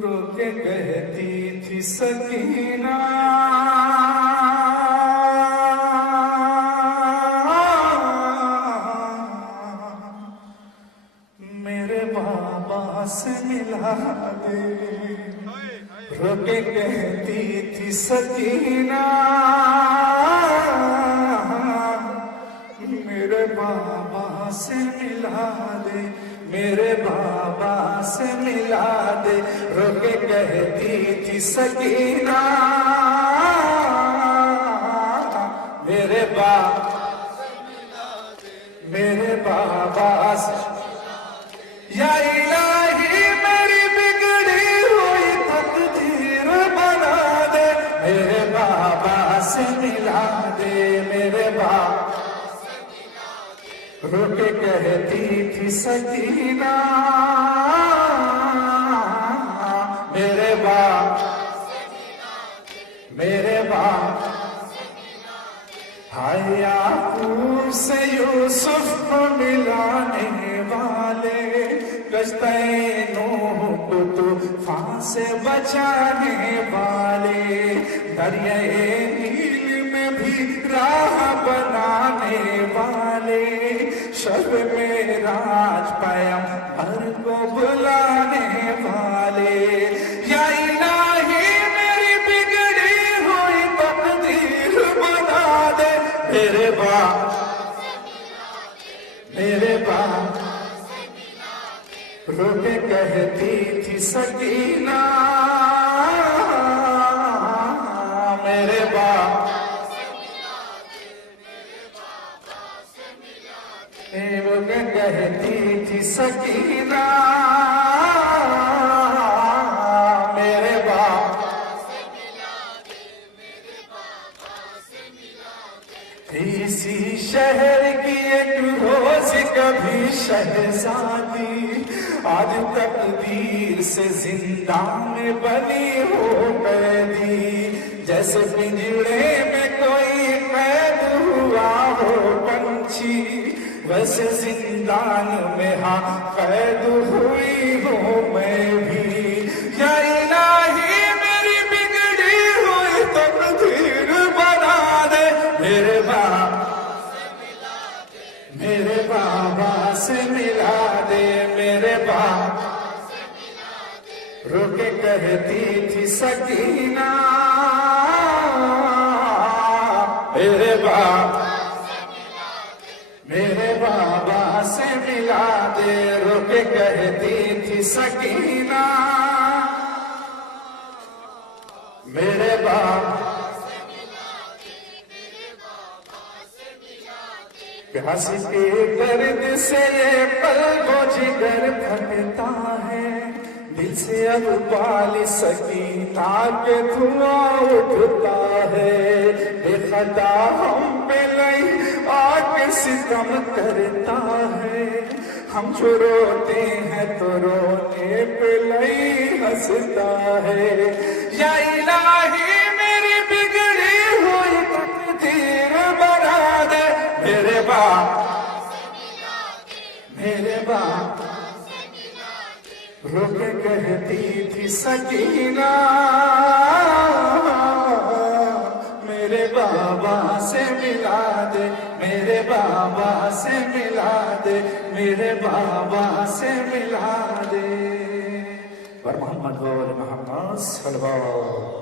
रो के कहती थी सकीना, मेरे बाबा से मिला दे। रो के कहती थी सकीना, मेरे बाबा से मिला दे, मेरे बाबा से मिला दे। रो के कहती थी सकीना, मेरे बाबा से मिला दे, मेरे बाबा से। या इलाही मेरी बिगड़ी हुई तकदीर बना दे, मेरे बाबा से मिला दे, मेरे बाबा। रो के कहती थी सकीना, मेरे बाप, मेरे बाप। हाय याकूब से यूसुफ को मिलाने वाले, कश्ते नूह को तूफान से बचाने वाले, दरियाए नील में भी राह बनाने वाले, शब में राज पैगंबर को बुलाने वाले। या इलाही मेरी बिगड़ी हुई तकदीर बना दे, मेरे बाप, मेरे बाप। रो के कहती थी सकीना, मेरे बाप, रो के कहती थी सकीना, मेरे बाप। इसी शहर की एक रोज कभी शहजादी, आज तकदीर से जिंदा में बनी हो कैदी। जैसे पिंजरे में कोई कैद हुआ हो पंछी, वैसे जिंदान में हाँ कैद हुई हूँ मैं भी। या इलाही मेरी बिगड़ी हुई तकदीर बना दे, मेरे बाप, मेरे बाबा से मिला दे, मेरे बाप। रो के कहती थी सकीना, मेरे बाप, मेरे बाबा से मिला दे। रो के कहती थी सकीना, मेरे बाप। प्यास के दर्द से ये कल्बो जिगर फटता है, दिल से अब पाली सकीना के धुआं उठता है। बेखदा हम पे लई आके सितम करता है, हम जो रोते हैं तो रोने पे लई हंसता है। या इलाही मेरी बिगड़ी हुई तकदीर बना दे, मेरे बाप, मेरे बाप। रो के कहती थी सकीना, मेरे बाबा से मिला दे, मेरे बाबा से मिला दे, मेरे बाबा से मिला दे। पर मोहम्मद सल्लल्लाहु अलैहि वसल्लम।